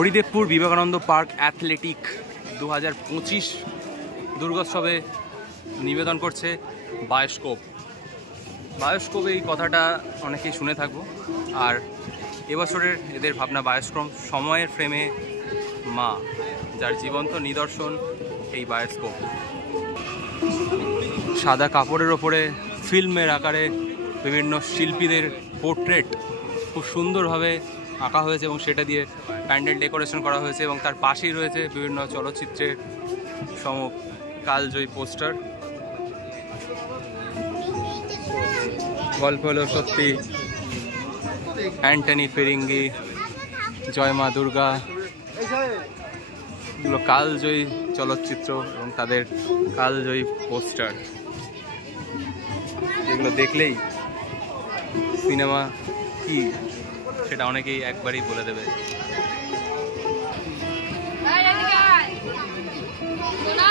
Haridevpur Vivekananda park athletic 2025 দুর্গোৎসবে নিবেদন করছে bioscope. Bioscope এই কথাটা অনেকেই শুনে থাকবো, আর এবছরের এদের ভাবনা বায়োস্কোপ সময়ের ফ্রেমে মা, যার জীবন্ত নিদর্শন এই বায়োস্কোপ। সাদা কাপড়ের ওপরে ফিল্মের আকারে বিভিন্ন শিল্পীদের পোর্ট্রেট খুব সুন্দরভাবে আঁকা হয়েছে এবং সেটা দিয়ে প্যান্ডেল ডেকোরেশন করা হয়েছে, এবং তার পাশেই রয়েছে বিভিন্ন চলচ্চিত্রের কালজয়ী পোস্টার। গল্প হলো সত্যি অ্যান্টনি ফিরিঙ্গি, জয় মা দুর্গা, এগুলো কালজয়ী চলচ্চিত্র এবং তাদের কালজয়ী পোস্টার, যেগুলো দেখলেই সিনেমা কি সেটা অনেকেই একবারই বলে দেবে। না